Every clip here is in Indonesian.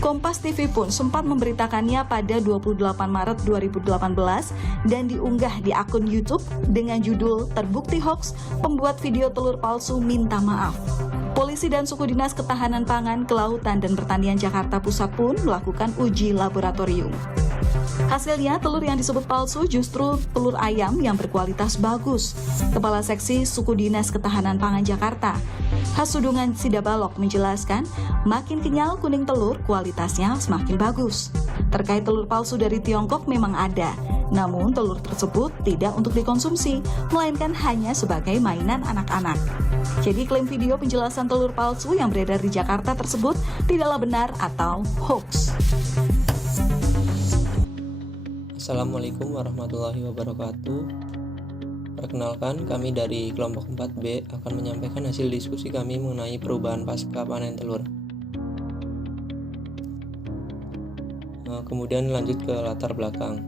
Kompas TV pun sempat memberitakannya pada 28 Maret 2018 dan diunggah di akun YouTube dengan judul "Terbukti Hoax, Pembuat Video Telur Palsu Minta Maaf". Polisi dan Suku Dinas Ketahanan Pangan, Kelautan, dan Pertanian Jakarta Pusat pun melakukan uji laboratorium. Hasilnya, telur yang disebut palsu justru telur ayam yang berkualitas bagus. Kepala Seksi Suku Dinas Ketahanan Pangan Jakarta, Hasudungan Sidabalok, menjelaskan, makin kenyal kuning telur, kualitasnya semakin bagus. Terkait telur palsu dari Tiongkok memang ada, namun telur tersebut tidak untuk dikonsumsi, melainkan hanya sebagai mainan anak-anak. Jadi klaim video penjelasan telur palsu yang beredar di Jakarta tersebut tidaklah benar atau hoax. Assalamualaikum warahmatullahi wabarakatuh. Perkenalkan, kami dari kelompok 4B akan menyampaikan hasil diskusi kami mengenai perubahan pasca panen telur. Kemudian lanjut ke latar belakang.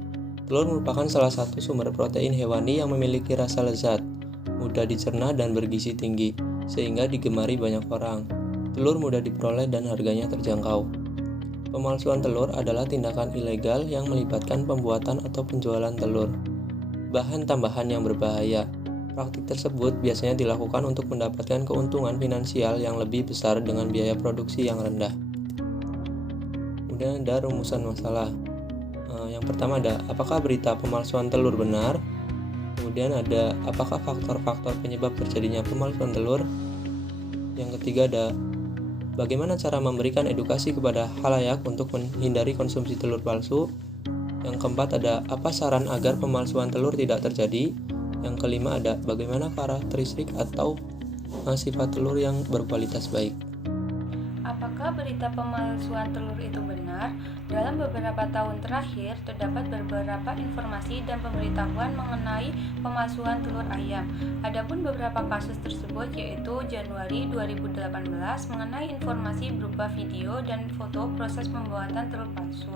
Telur merupakan salah satu sumber protein hewani yang memiliki rasa lezat, mudah dicerna dan bergizi tinggi, sehingga digemari banyak orang. Telur mudah diperoleh dan harganya terjangkau. Pemalsuan telur adalah tindakan ilegal yang melibatkan pembuatan atau penjualan telur. Bahan tambahan yang berbahaya. Praktik tersebut biasanya dilakukan untuk mendapatkan keuntungan finansial yang lebih besar dengan biaya produksi yang rendah. Kemudian ada rumusan masalah. Yang pertama ada, apakah berita pemalsuan telur benar? Kemudian ada, apakah faktor-faktor penyebab terjadinya pemalsuan telur? Yang ketiga ada, bagaimana cara memberikan edukasi kepada khalayak untuk menghindari konsumsi telur palsu? Yang keempat ada, apa saran agar pemalsuan telur tidak terjadi? Yang kelima ada, bagaimana karakteristik atau sifat telur yang berkualitas baik? Apakah berita pemalsuan telur itu benar? Dalam beberapa tahun terakhir, terdapat beberapa informasi dan pemberitahuan mengenai pemalsuan telur ayam. Adapun beberapa kasus tersebut yaitu Januari 2018 mengenai informasi berupa video dan foto proses pembuatan telur palsu.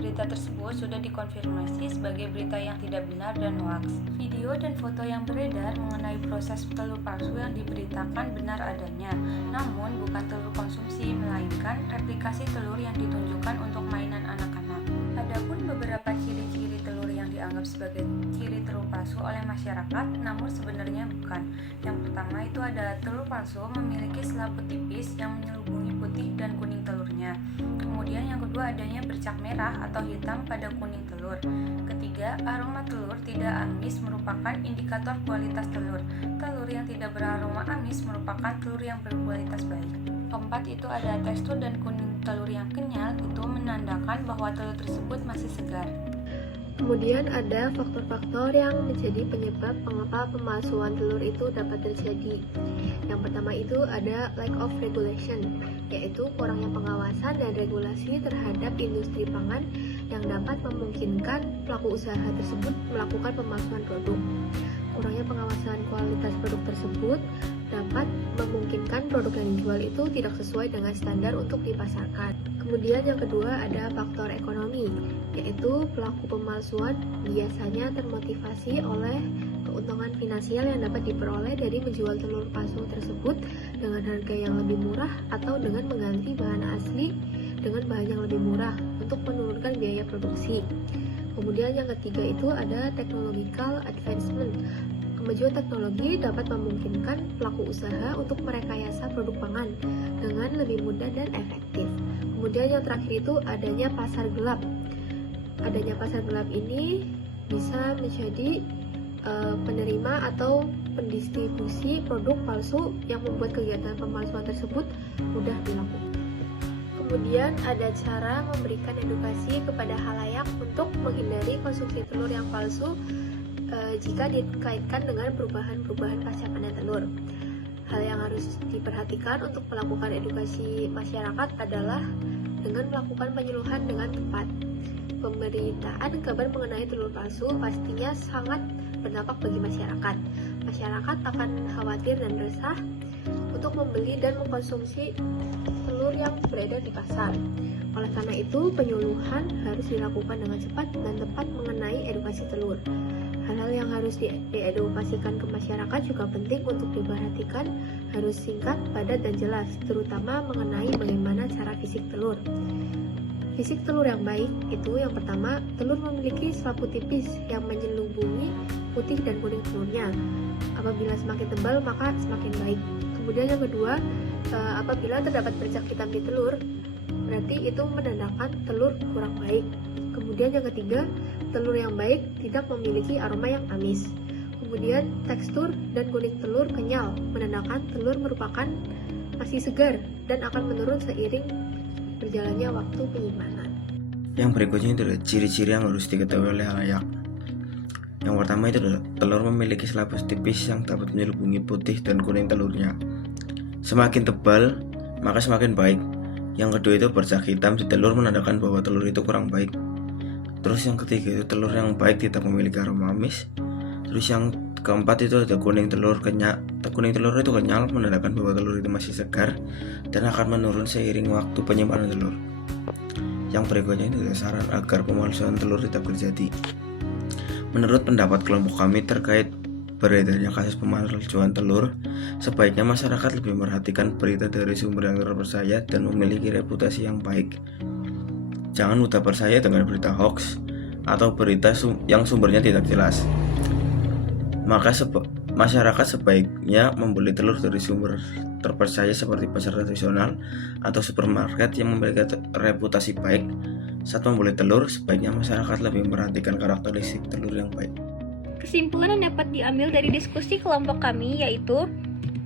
Berita tersebut sudah dikonfirmasi sebagai berita yang tidak benar dan hoax. Video dan foto yang beredar mengenai proses telur palsu yang diberitakan benar adanya, namun bukan telur konsumsi, melainkan replikasi telur yang ditunjukkan untuk mainan anak-anak. Adapun beberapa ciri-ciri telur yang dianggap sebagai ciri telur palsu oleh masyarakat, namun sebenarnya bukan. Yang pertama itu ada telur palsu memiliki selaput tipis yang menyelubungi putih dan kuning telurnya. Kemudian yang kedua adanya bercak merah atau hitam pada kuning telur. Ketiga, aroma telur tidak amis merupakan indikator kualitas telur. Telur yang tidak beraroma amis merupakan telur yang berkualitas baik. Keempat itu ada tekstur dan kuning telur yang kenyal, itu menandakan bahwa telur tersebut masih segar. Kemudian ada faktor-faktor yang menjadi penyebab mengapa pemalsuan telur itu dapat terjadi. Yang pertama itu ada lack of regulation, yaitu kurangnya pengawasan dan regulasi terhadap industri pangan yang dapat memungkinkan pelaku usaha tersebut melakukan pemalsuan produk. Kurangnya pengawasan kualitas produk tersebut dapat memungkinkan produk yang dijual itu tidak sesuai dengan standar untuk dipasarkan. Kemudian yang kedua ada faktor ekonomi, yaitu pelaku pemalsuan biasanya termotivasi oleh keuntungan finansial yang dapat diperoleh dari menjual telur palsu tersebut dengan harga yang lebih murah atau dengan mengganti bahan asli dengan bahan yang lebih murah untuk menurunkan biaya produksi. Kemudian yang ketiga itu ada technological advancement. Kemajuan teknologi dapat memungkinkan pelaku usaha untuk merekayasa produk pangan dengan lebih mudah dan efektif. Kemudian yang terakhir itu adanya pasar gelap. Adanya pasar gelap ini bisa menjadi penerima atau pendistribusi produk palsu yang membuat kegiatan pemalsuan tersebut mudah dilakukan. Kemudian ada cara memberikan edukasi kepada khalayak untuk menghindari konsumsi telur yang palsu jika dikaitkan dengan perubahan-perubahan pasca panen telur. Hal yang harus diperhatikan untuk melakukan edukasi masyarakat adalah dengan melakukan penyuluhan dengan tepat. Pemberitaan kabar mengenai telur palsu pastinya sangat berdampak bagi masyarakat. Masyarakat akan khawatir dan resah untuk membeli dan mengkonsumsi telur yang beredar di pasar. Oleh karena itu, penyuluhan harus dilakukan dengan cepat dan tepat mengenai edukasi telur. Hal-hal yang harus diedukasikan ke masyarakat juga penting untuk diperhatikan, harus singkat, padat, dan jelas, terutama mengenai bagaimana cara fisik telur. Fisik telur yang baik itu yang pertama, telur memiliki selaput tipis yang menyelubungi putih dan kuning telurnya. Apabila semakin tebal maka semakin baik. Kemudian yang kedua, apabila terdapat bercak hitam di telur, berarti itu menandakan telur kurang baik. Kemudian yang ketiga, telur yang baik tidak memiliki aroma yang amis. Kemudian tekstur dan kuning telur kenyal, menandakan telur merupakan masih segar dan akan menurun seiring berjalannya waktu penyimpanan. Yang berikutnya itu adalah ciri-ciri yang harus diketahui oleh halayak. Yang pertama itu adalah telur memiliki selaput tipis yang dapat menyelubungi putih dan kuning telurnya. Semakin tebal, maka semakin baik. Yang kedua itu bercak hitam di telur menandakan bahwa telur itu kurang baik. Terus yang ketiga itu telur yang baik tidak memiliki aroma amis. Terus yang keempat itu ada kuning telur kenyal. Kuning telur itu kenyal menandakan bahwa telur itu masih segar dan akan menurun seiring waktu penyimpanan telur. Yang berikutnya itu adalah saran agar pemalsuan telur tidak terjadi. Menurut pendapat kelompok kami terkait beredarnya kasus pemalsuan telur, sebaiknya masyarakat lebih memperhatikan berita dari sumber yang terpercaya dan memiliki reputasi yang baik. Jangan mudah percaya dengan berita hoax atau berita yang sumbernya tidak jelas. Maka masyarakat sebaiknya membeli telur dari sumber terpercaya seperti pasar tradisional atau supermarket yang memiliki reputasi baik. Saat membeli telur, sebaiknya masyarakat lebih memperhatikan karakteristik telur yang baik. Kesimpulan yang dapat diambil dari diskusi kelompok kami yaitu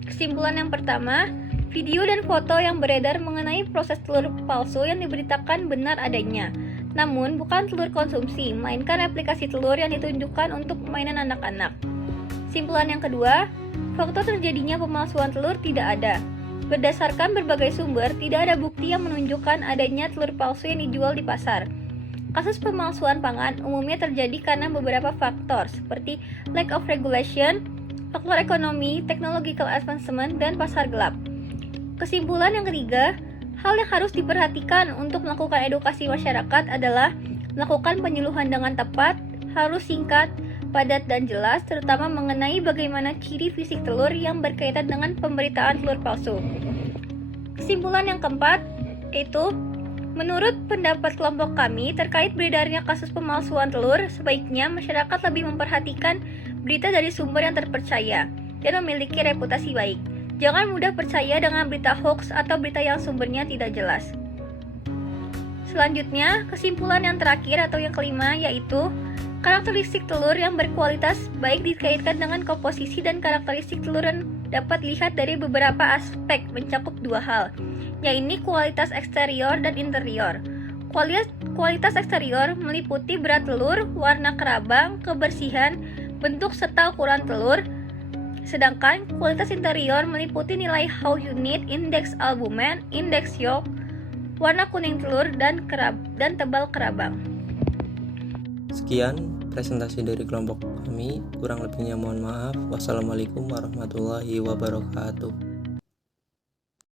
kesimpulan yang pertama, video dan foto yang beredar mengenai proses telur palsu yang diberitakan benar adanya. Namun bukan telur konsumsi, melainkan aplikasi telur yang ditunjukkan untuk mainan anak-anak. Kesimpulan yang kedua, fakta terjadinya pemalsuan telur tidak ada. Berdasarkan berbagai sumber, tidak ada bukti yang menunjukkan adanya telur palsu yang dijual di pasar. Kasus pemalsuan pangan umumnya terjadi karena beberapa faktor seperti lack of regulation, faktor ekonomi, technological advancement, dan pasar gelap. Kesimpulan yang ketiga, hal yang harus diperhatikan untuk melakukan edukasi masyarakat adalah melakukan penyuluhan dengan tepat, harus singkat, padat dan jelas, terutama mengenai bagaimana ciri fisik telur yang berkaitan dengan pemberitaan telur palsu. Kesimpulan yang keempat, yaitu menurut pendapat kelompok kami terkait beredarnya kasus pemalsuan telur, sebaiknya masyarakat lebih memperhatikan berita dari sumber yang terpercaya dan memiliki reputasi baik. Jangan mudah percaya dengan berita hoax atau berita yang sumbernya tidak jelas. Selanjutnya, kesimpulan yang terakhir atau yang kelima yaitu karakteristik telur yang berkualitas baik dikaitkan dengan komposisi dan karakteristik telur yang dapat dilihat dari beberapa aspek mencakup dua hal, yaitu kualitas eksterior dan interior. Kualitas eksterior meliputi berat telur, warna kerabang, kebersihan, bentuk serta ukuran telur. Sedangkan kualitas interior meliputi nilai how unit, indeks albumen, indeks yolk, warna kuning telur, dan tebal kerabang. Sekian presentasi dari kelompok kami, kurang lebihnya mohon maaf. Wassalamualaikum warahmatullahi wabarakatuh.